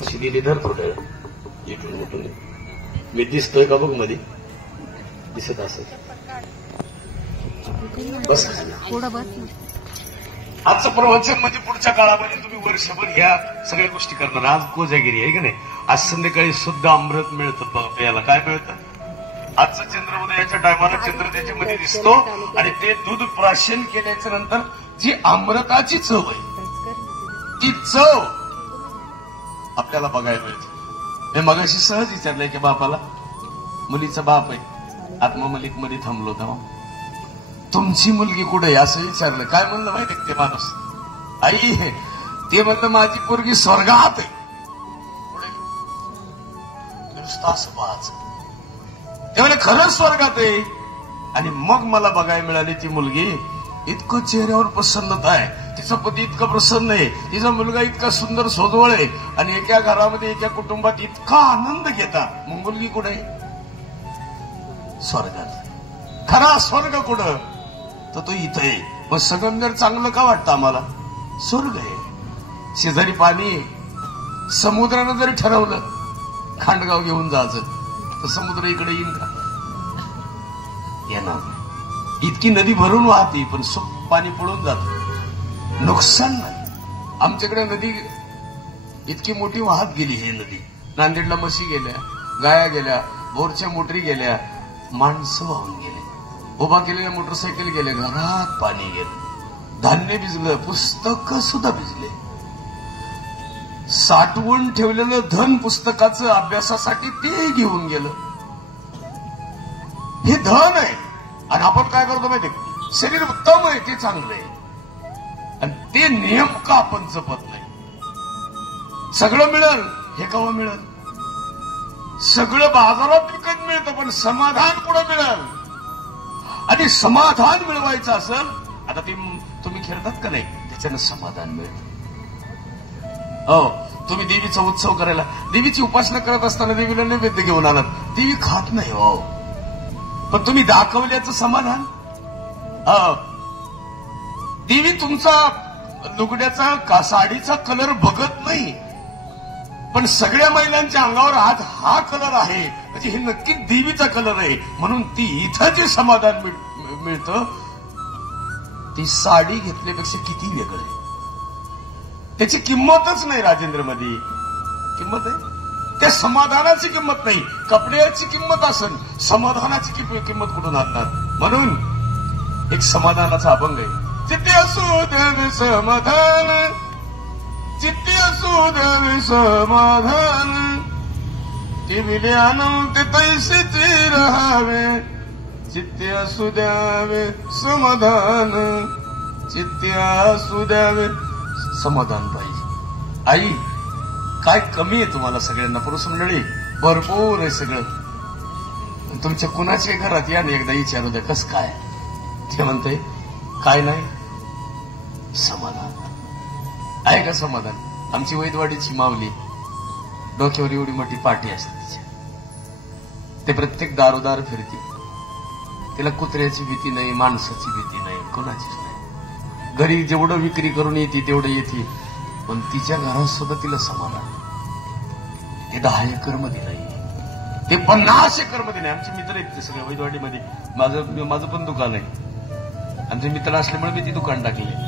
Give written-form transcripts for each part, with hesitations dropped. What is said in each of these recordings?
अशी दिली धर थोडं इकडून उठून. मी दिसतोय का बघ मध्ये? दिसत असेल. बस आजचं प्रवचन म्हणजे पुढच्या काळामध्ये तुम्ही वर्षभर ह्या सगळ्या गोष्टी करणार. आज कोजागिरी आहे की नाही? आज संध्याकाळी शुद्ध अमृत मिळतं प्यायला. काय मिळतं? आजचं चंद्रोदयाच्या टायमाला चंद्र त्याच्यामध्ये दिसतो आणि ते दूध प्राशन केल्याच्या नंतर जी अमृताची चव आहे ती चव आपल्याला बघायला मिळते. मी मगाशी सहज विचारलंय की बापाला, मुलीचा बाप आहे आत्मा मलिक मध्ये थांबलो तेव्हा, तुमची मुलगी कुठे आहे असं विचारलं. काय म्हणलं माहिती ते माणूस? आई ते म्हणलं माझी पोरगी स्वर्गात आहे. पुढे नुसतं असं पाहायचं. ते म्हणजे खरंच स्वर्गात आहे. आणि मग मला बघायला मिळाली ती मुलगी. इतकं चेहऱ्यावर प्रसन्नता आहे, तिचा पती इतका प्रसन्न आहे, तिचा मुलगा इतका सुंदर सोजवळ आहे आणि एका घरामध्ये एका कुटुंबात इतका आनंद घेतात. मग मुलगी कुठे आहे? स्वर्गात. खरा स्वर्ग कुठं? तर तो इथं आहे. मग संगमनेर चांगलं का वाटतं आम्हाला? स्वर्ग आहे. शेजारी पाणी आहे. समुद्रानं जरी ठरवलं खांडगाव घेऊन जायचं तर समुद्र इकडे येईल का? येणार. इतकी नदी भरून वाहते पण पाणी पळून जात, नुकसान नाही. आमच्याकडे नदी इतकी मोठी वाहत गेली. ही नदी नांदेडला म्हशी गेल्या, गाया गेल्या, बोरच्या मोटरी गेल्या, माणसं वाहून गेले, उभा केलेल्या मोटरसायकल गेले, घरात पाणी गेलं, धान्य भिजलं, पुस्तकं सुद्धा भिजले, साठवून ठेवलेलं धन पुस्तकाचं अभ्यासासाठी ते घेऊन गेलं. हे धन आहे. आणि आपण काय करतो माहिती? शरीर उत्तम आहे ते चांगलं आहे आणि ते नेमकं आपण जपत नाही. सगळं मिळेल हे केव्हा मिळेल? सगळं बाजारात विकत मिळतं पण समाधान कुठं मिळेल? आणि समाधान मिळवायचं असेल, आता ती तुम्ही खेळतात का नाही त्याच्यानं समाधान मिळतं. हो, तुम्ही देवीचा उत्सव करायला, देवीची उपासना करत असताना देवीला नैवेद्य घेऊन आलात, देवी खात नाही हो, पण तुम्ही दाखवल्याचं समाधान. देवी तुमचा लुगड्याचा का साडीचा कलर बघत नाही, पण सगळ्या महिलांच्या अंगावर आज हा कलर आहे म्हणजे हे नक्की देवीचा कलर आहे. म्हणून ती इथं जे समाधान मिळतं ती साडी घेतल्यापेक्षा किती वेगळं आहे. त्याची किंमतच नाही. राजेंद्रमध्ये किंमत आहे. त्या समाधानाची किंमत नाही. कपड्याची किंमत असेल, समाधानाची किंमत कुठून आणणार? म्हणून एक समाधानाचा अभंग आहे. चित्ती असू देवी समाधान, चित्ती असू देवी समाधान, ती विल्यानं ते तैसीच राहावे, चित्ती असू द्यावे समाधान, चित्ती असू द्यावे समाधान पाहिजे. आई काय कमी आहे तुम्हाला सगळ्यांना? पुरुष मंडळी भरपूर आहे सगळं. तुमच्या कुणाच्या घरात या एकदा विचारू द्या कसं काय. ते म्हणते काय नाही, समाधान आहे का? समाधान. आमची वैदवाडीची माऊली डोक्यावर एवढी मोठी पाठी असते तिच्या, ते प्रत्येक दारोदार फिरते. तिला कुत्र्याची भीती नाही, माणसाची भीती नाही, कोणाचीच नाही. घरी जेवढं विक्री करून येते तेवढं येते, पण तिच्या घरात सुद्धा तिला समाधान. ते 10 एकर मध्ये नाही, ते 50 एकर मध्ये नाही. आमचे मित्र आहेत ते सगळे वैदवाडीमध्ये. माझं पण दुकान आहे. आमचे मित्र असल्यामुळे मी ती दुकान टाकले.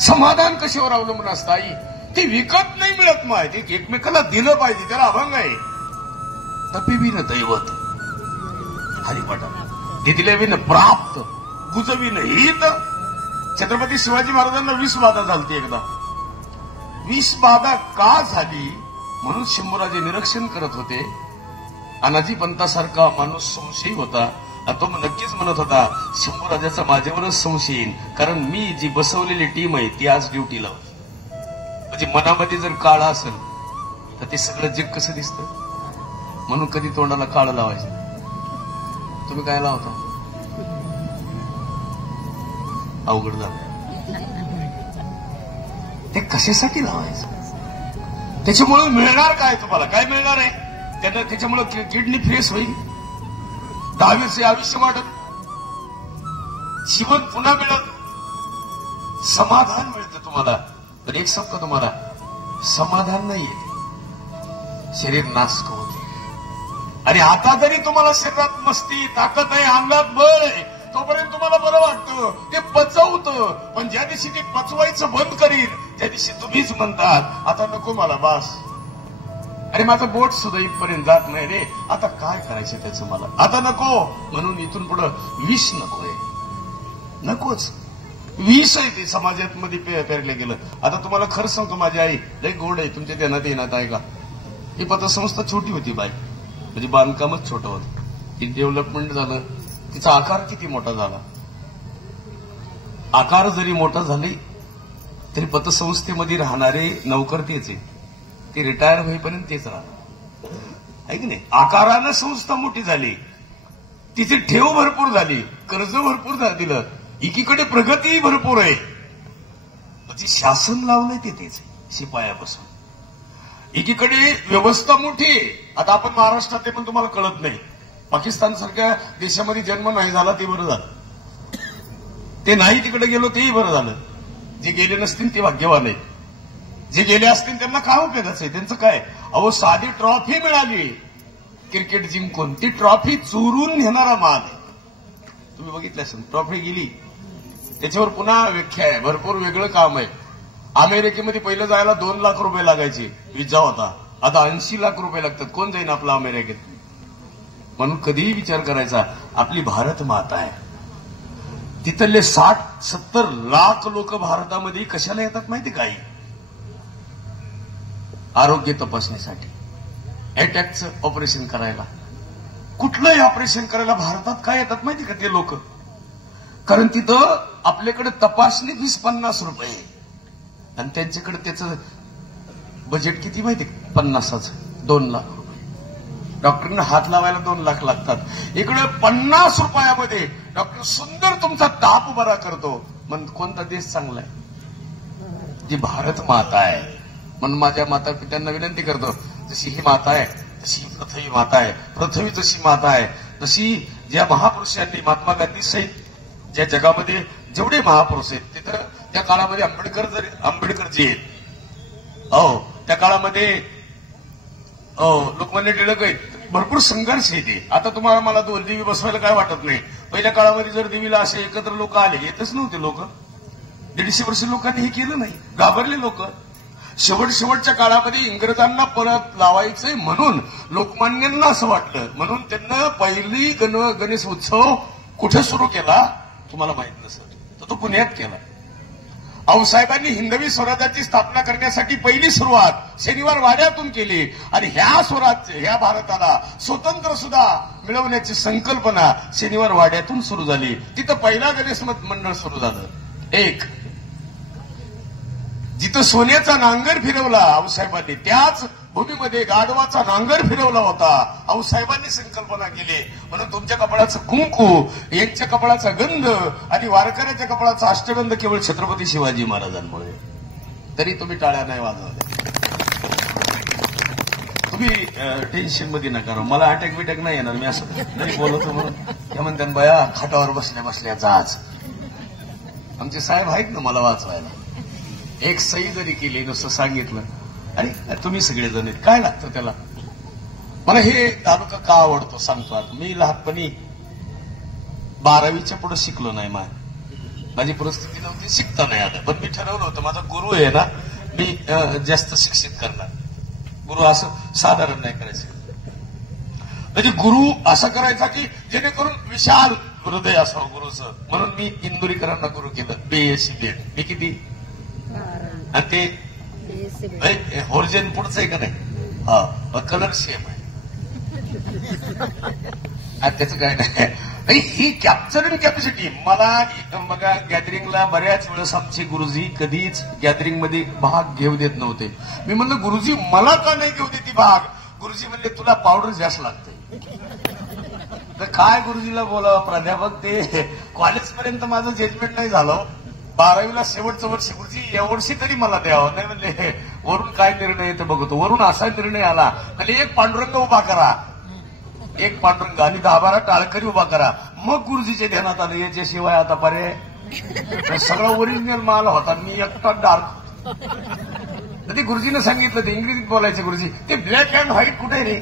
समाधान कशावर अवलंबून असतं आई? ते विकत नाही मिळत. माहिती एकमेकाला दिलं पाहिजे. त्याला अभंग आहे. तपिविन दैवत हरिपटा ते दिल्याविन प्राप्त गुजविन हित. छत्रपती शिवाजी महाराजांना 20 बाधा झालती एकदा. 20 बाधा का झाली म्हणून शंभूराजे निरीक्षण करत होते. अनाजी पंतासारखा माणूस संशयी होता. तो नक्कीच म्हणत होता शंभूराजाचा माझ्यावरच संशय येईल, कारण मी जी बसवलेली टीम आहे ती आज ड्युटीला होती. म्हणजे मनामध्ये जर काळा असेल तर ते सगळं जग कसं दिसतं. म्हणून कधी तोंडाला काळं लावायचं. तुम्ही काय लावता? अवघड झालं. ते कशासाठी लावायचं? त्याच्यामुळे मिळणार काय? तुम्हाला काय मिळणार आहे? त्याच्यामुळे किडनी फ्रेश होईल, 10 वर्ष आयुष्य वाढत, जीवन पुन्हा मिळत, समाधान मिळतं तुम्हाला. पण एक सांगतो तुम्हाला, समाधान नाही येते, शरीर नासक होते. आणि आता जरी तुम्हाला शरीरात मस्ती, ताकद आहे, अंगात बळ आहे, तोपर्यंत तुम्हाला बरं वाटतं, ते पचवतं. पण ज्या दिवशी ते पचवायचं बंद करील, त्या दिवशी तुम्हीच म्हणतात आता नको मला, बास. अरे माझं बोट सुद्धा इथपर्यंत जात नाही रे, आता काय करायचं त्याचं मला, आता नको. म्हणून इथून पुढं विष नकोय, नकोच. विष आहे ते समाजात मध्ये पेरलं गेलं. आता तुम्हाला खरं सांगतो, माझी आई लई गोड आहे, तुमच्या ध्यानात येणार आहे का? ही पतसंस्था छोटी होती बाई, म्हणजे बांधकामच छोटं होतं. ती डेव्हलपमेंट झालं, तिचा आकार किती मोठा झाला. आकार जरी मोठा झाले तरी पतसंस्थेमध्ये राहणारे नौकर तेच आहे, ते रिटायर होईपर्यंत तेच राहणार आहे की नाही. आकारानं संस्था मोठी झाली, तिची ठेव भरपूर झाली, कर्ज भरपूर दिलं, एकीकडे प्रगती भरपूर आहे. ती शासन लावलंय ते तेच शिपायापासून. एकीकडे व्यवस्था मोठी आहे. आता आपण महाराष्ट्रात ते पण तुम्हाला कळत नाही. पाकिस्तान सारख्या देशामध्ये जन्म नाही झाला ते बरं झालं, ते नाही तिकडे गेलो तेही बरं झालं. जे गेले नसतील ते भाग्यवान आहेत, जे गेले असतील त्यांना काय उपयोगाचं आहे, त्यांचं काय. अहो साधी ट्रॉफी मिळाली क्रिकेट जिंकून, ती ट्रॉफी चोरून नेणारा माल आहे. तुम्ही बघितलं असेल, ट्रॉफी गेली त्याच्यावर पुन्हा व्याख्या आहे, भरपूर वेगळं काम आहे. अमेरिकेमध्ये पहिलं जायला 2 लाख रुपये लागायचे, विजा होता. आता 80 लाख रुपये लागतात. कोण जाईन आपला अमेरिकेत? म्हणून कधीही विचार करायचा, आपली भारत माता आहे. तिथले 60-70 लाख लोक भारतामध्ये कशाला येतात माहिती काही? आरोग्य तपासणीसाठी, अटॅकचं ऑपरेशन करायला. कुठलंही ऑपरेशन करायला भारतात काय येतात माहिती का ते लोक? कारण तिथं आपल्याकडे तपासणी फीस 50 रुपये आणि त्यांच्याकडे त्याचं बजेट किती माहिती? 50चं 2 लाख रुपये. डॉक्टरना हात लावायला 2 लाख लागतात. इकडे 50 रुपयामध्ये डॉक्टर सुंदर तुमचा ताप बरा करतो. मग कोणता देश चांगला आहे? जी भारत माता आहे. म्हणून माझ्या माता पित्यांना विनंती करतो, जशी ही माता आहे तशी पृथ्वी माता आहे. पृथ्वी जशी माता आहे तशी ज्या महापुरुषांनी, महात्मा गांधी सहित ज्या जगामध्ये जेवढे महापुरुष आहेत, तिथं त्या काळामध्ये आंबेडकरजी आहेत. त्या काळामध्ये लोकमान्य टिळक आहेत. भरपूर संघर्ष येते. आता तुम्हाला मला 2 देवी बसवायला काय वाटत नाही. पहिल्या काळामध्ये जर देवीला असे एकत्र लोक आले, येतच नव्हते लोक. 150 वर्ष लोकांनी हे केलं नाही, घाबरले लोक. शेवटच्या काळामध्ये इंग्रजांना परत लावायचंय म्हणून लोकमान्यांना असं वाटलं, म्हणून त्यांना पहिली गणेश उत्सव कुठे सुरू केला तुम्हाला माहित नसेल, तर तो पुण्यात केला. आऊसाहेबांनी हिंदवी स्वराज्याची स्थापना करण्यासाठी पहिली सुरुवात शनिवार वाड्यातून केली. आणि ह्या भारताला स्वतंत्र सुद्धा मिळवण्याची संकल्पना शनिवार वाड्यातून सुरू झाली. तिथं पहिला गणेश मंडळ सुरू झालं. एक जिथं सोन्याचा नांगर फिरवला आऊसाहेबांनी, त्याच भूमीमध्ये गाढवाचा नांगर फिरवला होता. आऊसाहेबांनी संकल्पना केली. म्हणून तुमच्या कपाळाचं कुंकू, यांच्या कपाळाचा गंध आणि वारकऱ्याच्या कपाळाचा अष्टगंध केवळ छत्रपती शिवाजी महाराजांमुळे. तरी तुम्ही टाळ्या नाही वाजवल्या. तुम्ही टेन्शन मध्ये नका राहू. मला अटॅक बिटॅक नाही येणार, मी असं तरी बोलतो म्हणून. त्या म्हणतात बया खाटावर बसल्या बसल्या जाच. आमचे साहेब आहेत ना मला वाचवायला. एक सही जरी केली, नुसतं सांगितलं, आणि तुम्ही सगळेजण आहेत, काय लागतं त्याला? मला हे तालुका का आवडतो सांगतो. आता मी लहानपणी 12वीच्या पुढे शिकलो नाही. माझी परिस्थिती नव्हती, शिकता नाही आलं. पण मी ठरवलं होतं, माझा गुरु आहे ना, मी जास्त शिक्षित करणार. गुरु असं साधारण नाही करायचं. म्हणजे गुरु असं करायचा की जेणेकरून विशाल हृदय असावं गुरुचं. म्हणून मी इंदुरीकरांना गुरु केलं. BSc BEd मी किती, आणि ते होर्जन पुढचं आहे का नाही? हा, कलर सेम आहे. त्याचं काय नाही. ही कॅप्चरिंग कॅपॅसिटी मला गॅदरिंगला बऱ्याच वेळेस आमचे गुरुजी कधीच गॅदरिंग मध्ये भाग घेऊ देत नव्हते. मी म्हणलं गुरुजी मला का नाही घेऊ देते भाग? गुरुजी म्हणले तुला पावडर जास्त लागते. तर काय गुरुजीला बोलावं, प्राध्यापक ते कॉलेजपर्यंत माझं जजमेंट नाही झालं. 12वीला शेवटचं वर्ष गुरुजी यावर्षी तरी मला द्यावं. नाही म्हणले वरून काय निर्णय येतो बघतो. वरून असा निर्णय आला, म्हणजे एक पांडुरंग उभा करा, एक पांडुरंग आणि 10-12 टाळकरी उभा करा. मग गुरुजीच्या ध्यानात आलं याच्याशिवाय आता पर्याय. सगळा ओरिजिनल माल होता, मी एकटा डार्क. तर ते गुरुजीनं सांगितलं, ते इंग्रजीत बोलायचे गुरुजी, ते ब्लॅक अँड व्हाईट कुठे रे,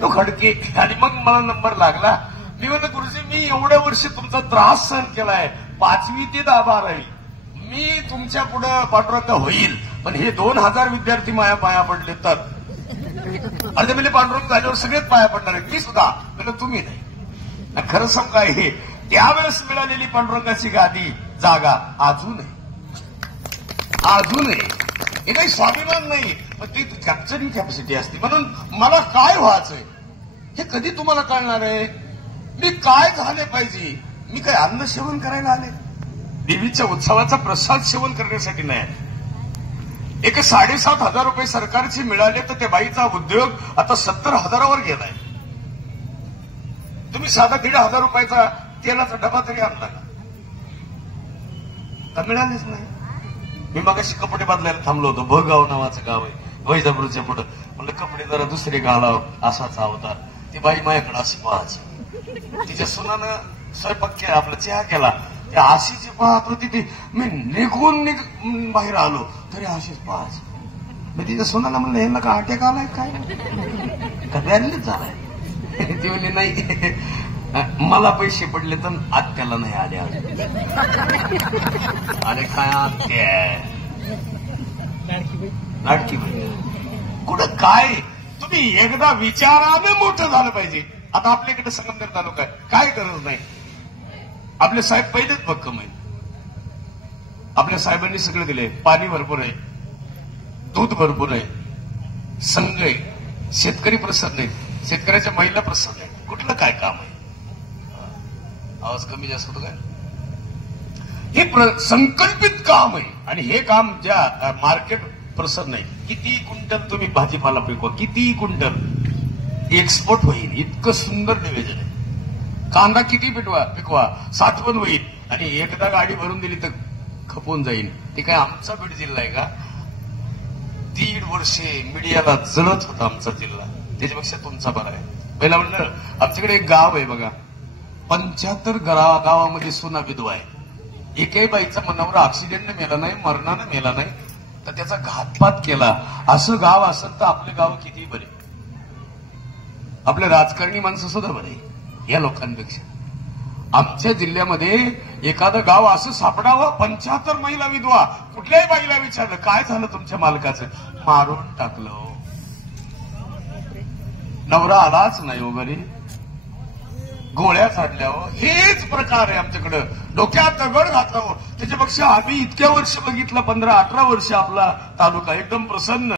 तो खडके. आणि मग मला नंबर लागला. मी म्हणलं गुरुजी मी एवढ्या वर्ष तुमचा त्रास सहन केलाय, 5वी ते 12वी मी तुमच्या पुढं पांडुरंग होईल, पण हे 2000 विद्यार्थी माया पाया पडले तर अरे म्हणजे पांडुरंग झाल्यावर सगळेच पाया पडणार आहेत, मी सुद्धा. म्हणजे तुम्ही नाही. खरं सांग काय, हे त्यावेळेस मिळालेली पांडुरंगाची गादी जागा अजूनही हे काही स्वाभिमान नाही, पण ती कॅप्चरिंग कॅपॅसिटी असते. म्हणून मला काय व्हायचंय हे कधी तुम्हाला कळणार आहे. मी काय झाले पाहिजे, मी काय अन्न सेवन करायला आले, देवीच्या उत्सवाचा प्रसाद सेवन करण्यासाठी नाही. एक 7,500 रुपये सरकारचे मिळाले तर त्या बाईचा उद्योग आता 70,000वर गेलाय. तुम्ही साधा 1,500 रुपयाचा तेलाचा डबा तरी आणला का मिळालेच नाही. मी मगाशी कपडे बदलायला थांबलो होतो, भगाव नावाचं गाव आहे वैजापूरच्या पुढं. म्हणलं कपडे जरा दुसरे घालाव, असाच अवतार. ती बाई माझ्याकडे अशी पाहायची, तिच्या सुनानं स्वयंपाक केला, आपला चहा केला, त्या आशीची पाहत होती ती. मी निघून बाहेर आलो तरी अशीच पाहायची. मी तिच्या सुनाला म्हणलं यांना का अटॅक आलाय काय, का बॅरलीच झालाय. ती म्हणली नाही मला पैसे पडले तर आत्याला नाही आले. अरे काय आत्या, लाडकी बहीण कुठं काय. तुम्ही एकदा विचारानं मोठं झालं पाहिजे. आता आपल्याकडे संगमनेर तालुका आहे, काय गरज नाही. आपले साहेब पहिलेच भक्कम आहेत. आपल्या साहेबांनी सगळं दिले, पाणी भरपूर आहे, दूध भरपूर आहे, संघ आहे, शेतकरी प्रसन्न आहेत, शेतकऱ्याच्या महिला प्रसन्न आहेत. कुठलं काय काम आहे. आवाज कमी जास्त होतो काय, हे संकल्पित काम आहे. आणि हे काम ज्या मार्केट प्रसन्न आहे, किती क्विंटल तुम्ही भाजीपाला पिकवा, किती क्विंटल एक्सपोर्ट होईल, इतकं सुंदर निवेदन आहे. कांदा किती पिकवा साठवण होईल, आणि एकदा गाडी भरून दिली तर खपून जाईल. ते काय आमचा बीड जिल्हा आहे का, 3 वर्षे मीडियाला जळत होता आमचा जिल्हा, त्याच्यापेक्षा तुमचा बरा आहे. पहिला म्हणलं आमच्याकडे एक गाव आहे बघा, 75 गावामध्ये सुना विधवा आहे. एकही बाईचा मनावर ऍक्सिडेंटने मेला नाही, मरणानं मेला नाही, तर त्याचा घातपात केला. असं गाव असेल तर आपले गाव किती बरे, आपले राजकारणी माणसं सुद्धा बरे या लोकांपेक्षा. आमच्या जिल्ह्यामध्ये एखादं गाव असं सापडावं, 75 महिला विधवा. कुठल्याही बाईला विचारलं काय झालं तुमच्या मालकाचं, मारून टाकलं, नवरा आलाच नाही वगैरे, गोळ्या झाडल्यावर. हेच प्रकार आहे आमच्याकडं. डोक्यात दगड घातला. त्याच्यापेक्षा आम्ही इतक्या वर्ष बघितलं, 15-18 वर्ष आपला तालुका एकदम प्रसन्न.